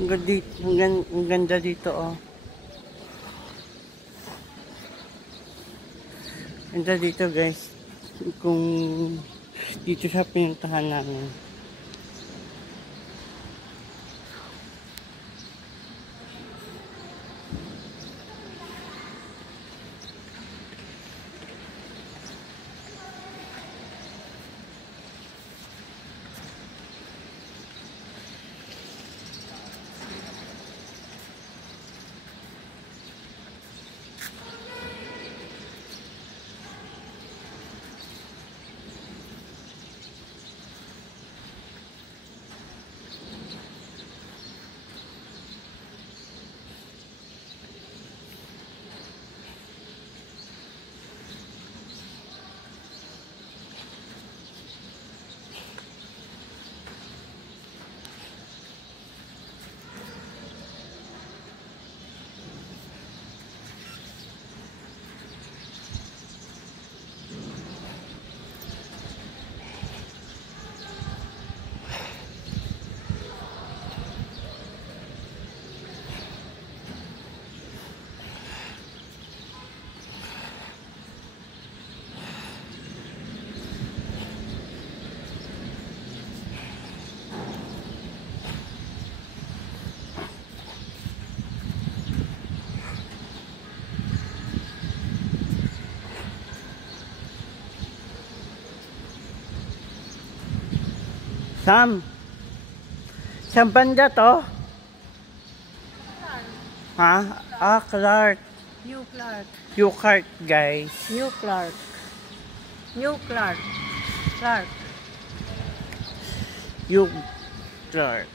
Ang ganda dito, oh. Ganda dito, guys. Kung dito sa pinuntahan namin. Sam, saan banda to? Ha? Ah, Clark. New Clark. New Clark, guys. New Clark. New Clark. Clark. New Clark.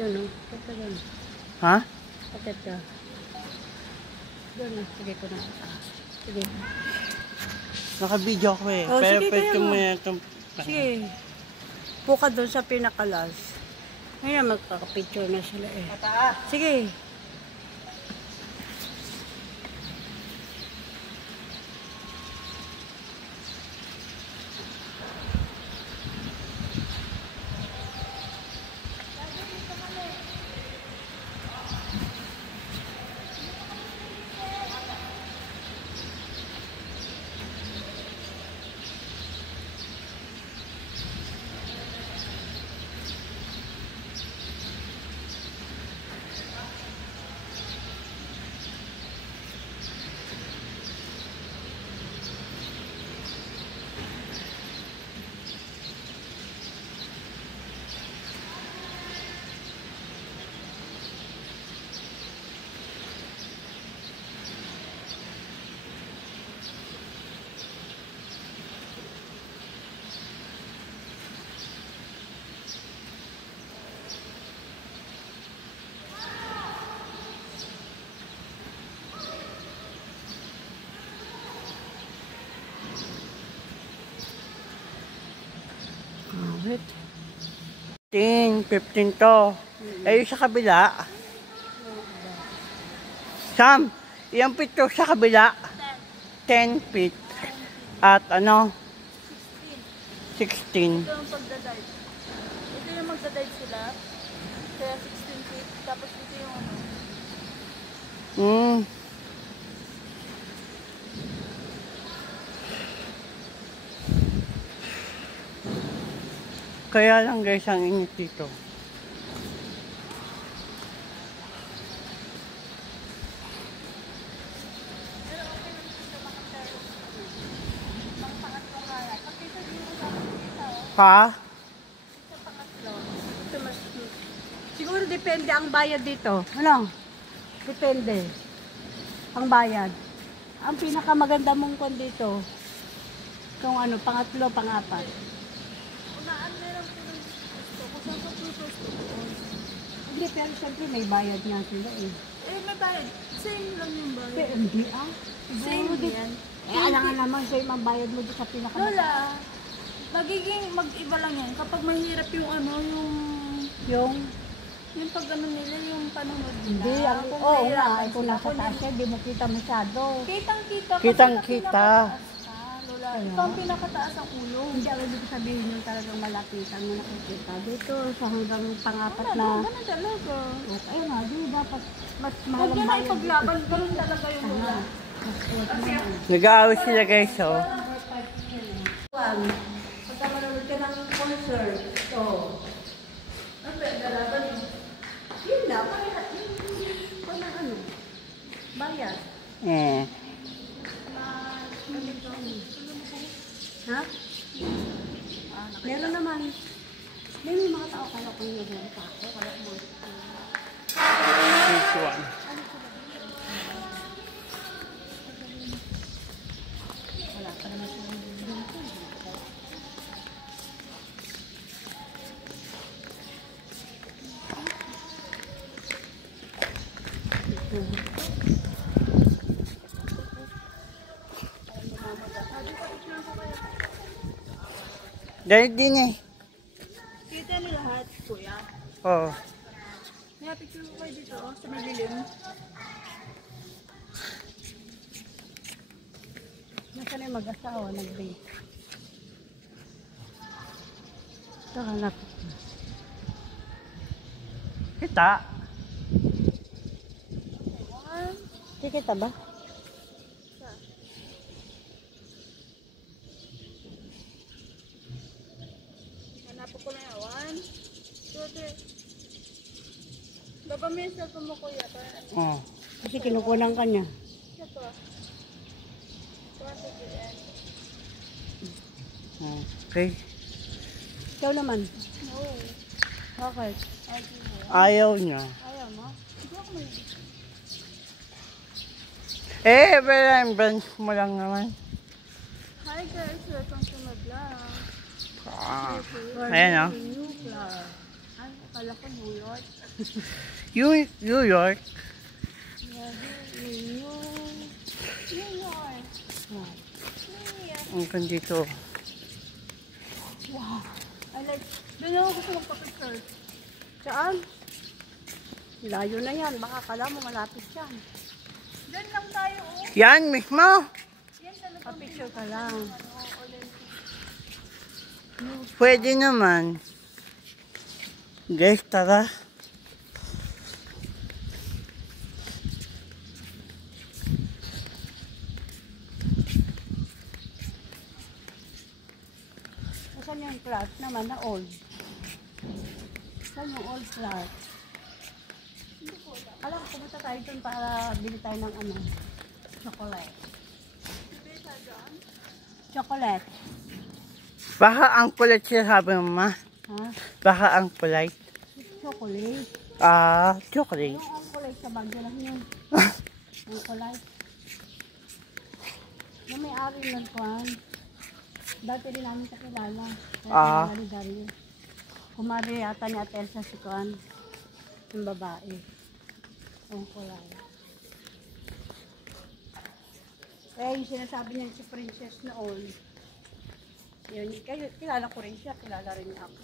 Doon, no? Kapit doon. Ha? Kapit ka. Doon, no? Sige ko na. Sige. Naka-video ko eh. Oh, pero sige, pwede kaya mo. itong... Sige. Puka doon sa pinakalas. Ngayon, magkakapicture na sila eh. Sige. Wait. 15 to. Eh, yung sa kabila. Sam, yung feet to sa kabila. 10 feet. At ano? 16. Ito yung pagdadive. Ito yung magdadive sila. Kaya 16 feet. Tapos ito yung ano. Kaya lang guys, ang init dito. Ha? Siguro depende ang bayad dito. Ano? Depende. Ang bayad. Ang pinakamaganda mong kon dito, kung ano, pangatlo, pangapat. Unaan meron po ng gusto. Kung saan pa gusto. Hindi, pero siyempre may bayad nga sila eh. Eh, may bayad. Same lang yung bayad. Pero hindi ah. Same yan. Eh, alangan naman sa'yo ang bayad mo dito sa pinakamaganda. Lola, magiging mag-iba lang yan. Kapag mahirap yung ano, yung pag ano nila, yung panonood nila. Hindi, Kung oo nga, mahirapan kung sila, nasa taas siya, hindi mo kita masyado. Kitang-kita. Kitang-kita. Lola, wala. Ito ang pinakataas ang ulo. Hindi ako ibig sabihin yung talagang malapitan mo nakikita. Dito sa hanggang pang-apat na... Ganun talaga. Okay nga, di dapat mas Huwag mahalang yan na ipaglaban. Ganun talaga yung lula. Nag-aaway sila guys, oh. Pagka manonood ka ng concert, so... Ang paglaban yun. Yun na, parang ano, bayad. Ha? Meron naman. May mga tao kaya kung yun yung tao, kaya mo. This one. Wala pa naman silang dito. Dahil din eh. Kita niyo lahat, kuya. Oo. May picture ko kayo dito, oh, sa malilim. Nasaan yung mag-asawa, nag-date? Ito, hanap. Kita. Kikita ba? Hanapin ko na yan. 1, 2, 3. Baba mo yung cellphone mo, kuya. Para ano? Oo. Kasi kinukunan ka niya. Ito. 1, 2, 3. Okay. Ikaw naman. No. Bakit? Ayaw niya. Ayaw mo? Hindi ako may... Remembrance mo lang naman. Hi guys, welcome to my vlog. Ayan, oh. New vlog. Ay, akala ko New York. New York. New York. Ang dito. Wow. I like, doon ako gusto magpa-picture. Saan? Layo na yan. Baka kala mo malapit yan. Diyan lang tayo, oh. Yan mismo. Yan talaga. Pa-picture ka lang. Pwede naman. Guys, tara. Saan yung flat naman na old? Saan yung old flat? Alam ko, pumunta tayo dun para bili tayo ng ano, chocolate. Chocolate. Baka ang kulit siya sabi mo, ma. Ha? Baka ang kulit. Chocolate. Chocolate. Yung ang kulay sa bagyo lang yun. Ang kulay. Yung may-ari ng kwan. Dati rin namin kakilala. Kaya kilala ni Dario. Kumari yata ni Ate Elsa si kwan. Yung babae. Ang kulay. Eh, yung sinasabi niya si Princess noon. Yun, kayo, kilala ko rin siya. Kilala rin niya ako.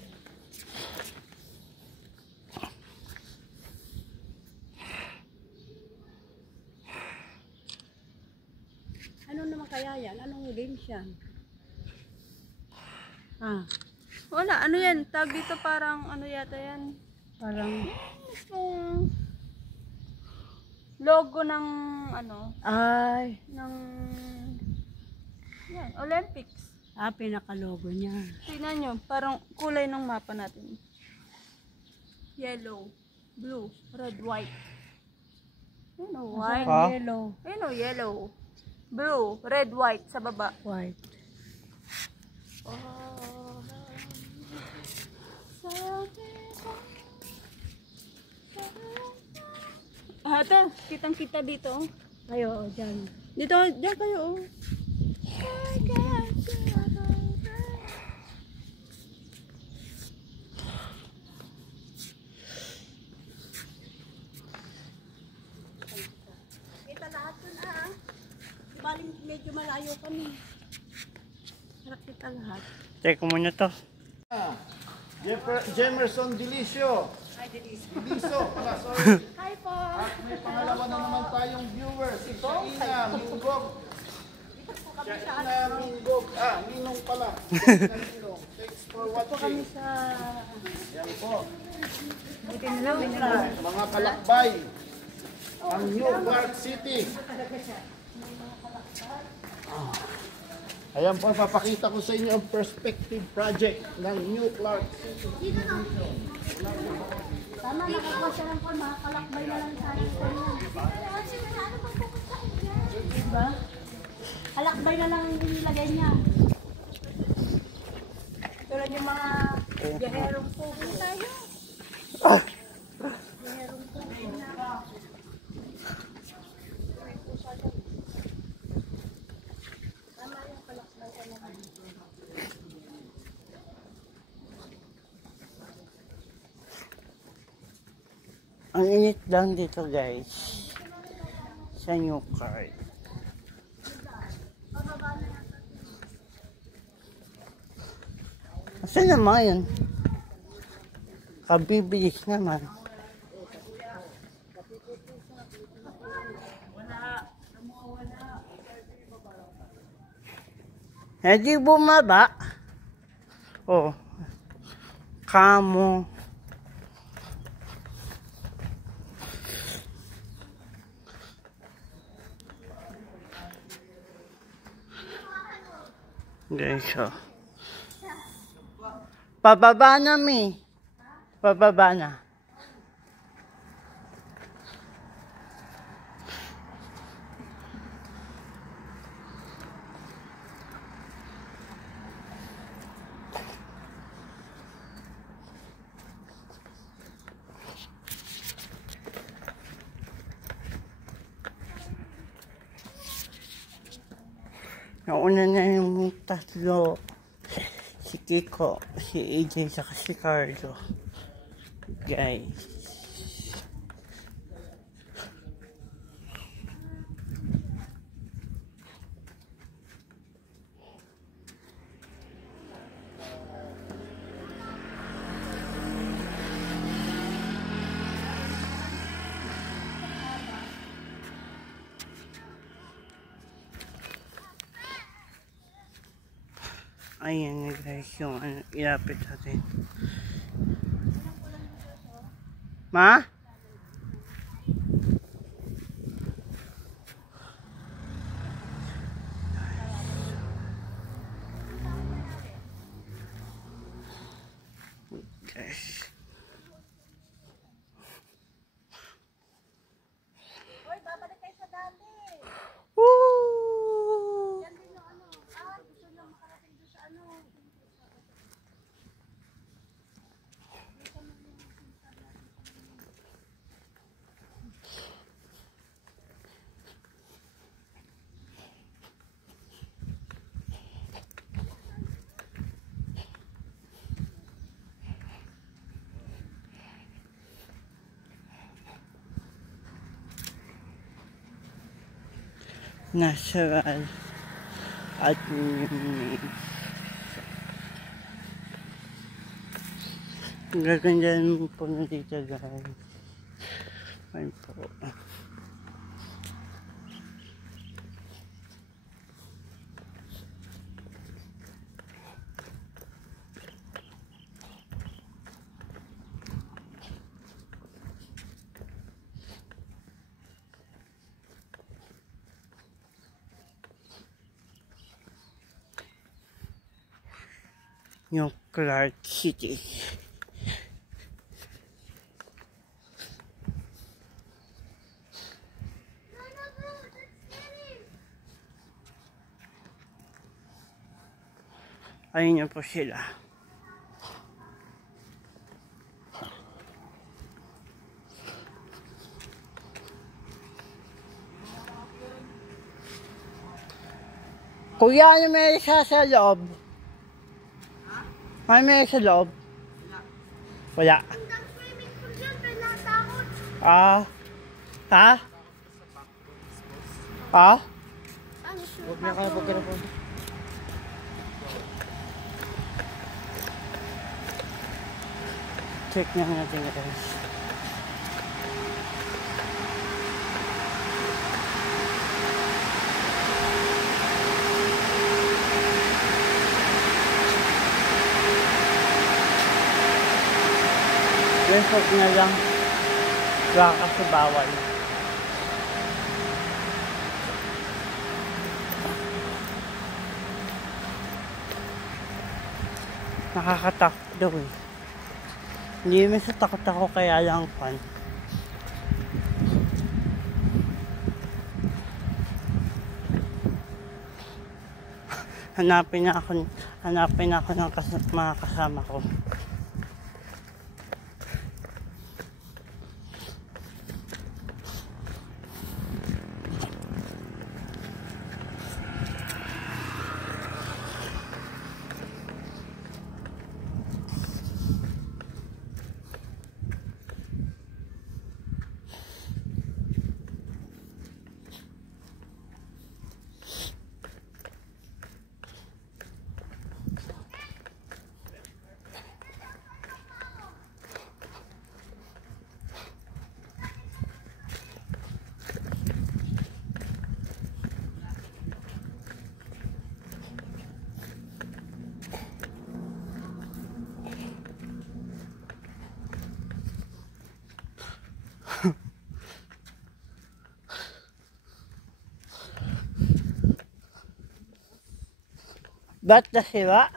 Ano naman kaya yan? Anong games yan? Ah, Wala, ano yan? Tag dito parang ano yata yan? parang... Yung logo ng ano, Ay, ng yan, Olympics. pinakalogo niya. Tingnan nyo, parang kulay ng mapa natin. Yellow, blue, red, white. Ayun o, white. Ah. Yellow, Ayun o, yellow. Blue, red, white sa baba. white. Ate, kitang-kita dito. Ayo, dyan. Dito, diyan kayo. Oh. Kita lahat yun Bali, medyo malayo kami. Harap kita lahat. Teka muna to. Jemerson Delicio. Ay, Denise. Delicio, pala, sorry. Hi po. At may pangalawa na naman tayong viewer, si Shaina Minggog. Ito po. kami sa Minggog. Ninong pala. Ninong. Thanks for kami watching. sa Yan po. buti na lang Mga kalakbay. Ang New Clark City. Ayan po, papakita ko sa inyo ang perspective project ng New Clark City. Tama, nakakasya lang po, makakalakbay na lang tayo sa inyo. Diba? Kalakbay na lang yung nilagay niya. Tulad yung mga biyaherong pugo tayo. Biyaherong pugo na. Tama yung kalakbay na lang. Ang init lang dito guys. Sa New Clark. Saan naman yun? Kabibilis naman. Eh di bumaba. Oh. Kamo. Guys, oh. Pababa na, Mi. Pababa na. Nauna na yung tatlo. Si Kiko, si AJ, saka si Carlo. Guys. Ayan na guys, yung ilapit natin. Ma? Guys. Hoy, babalik kayo sa dati. Woo! Yan din yung ano. Gusto nyo makarating doon sa ano. Natural at gaganda naman po na dito guys. Ayun po. New Clark City. Ayun na po sila. Kuya, ano may isa sa loob? Ano may sa loob? Wala. Ah. Ha? Ah? Huwag na kayo pagkarapon. Check na natin guys. Guys, huwag na lang. Baka kasi bawal. Nakakatakot daw eh. Hindi naman sa takot ako kaya lang fun. Hanapin na ako ng mga kasama ko. Ba't na sila?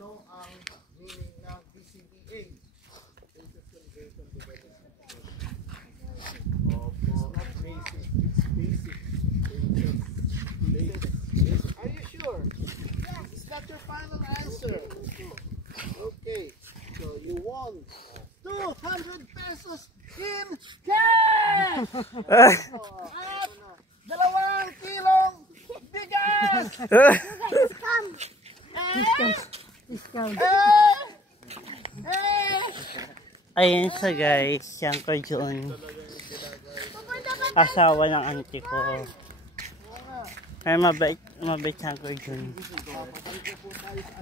Ano ang meaning ng BCBA? Basic Conservation Development. It's not basic, it's basic. Basic. Are you sure? Yes. Is that your final answer? Okay, so you won 200 pesos in cash! At 2 kilong bigas! Discount. Ayan siya guys, yan ko dyan. Asawa ng auntie ko. Kaya mabait siya ko dyan.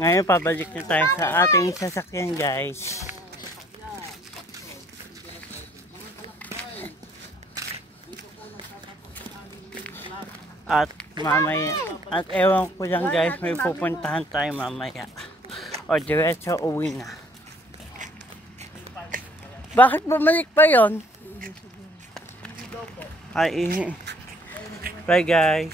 Ngayon pabalik na tayo sa ating sasakyan guys. At mamaya, at ewan ko lang guys, may pupuntahan tayo mamaya. O diretso uwi na. Bakit bumalik pa yon? Ay, bye guys.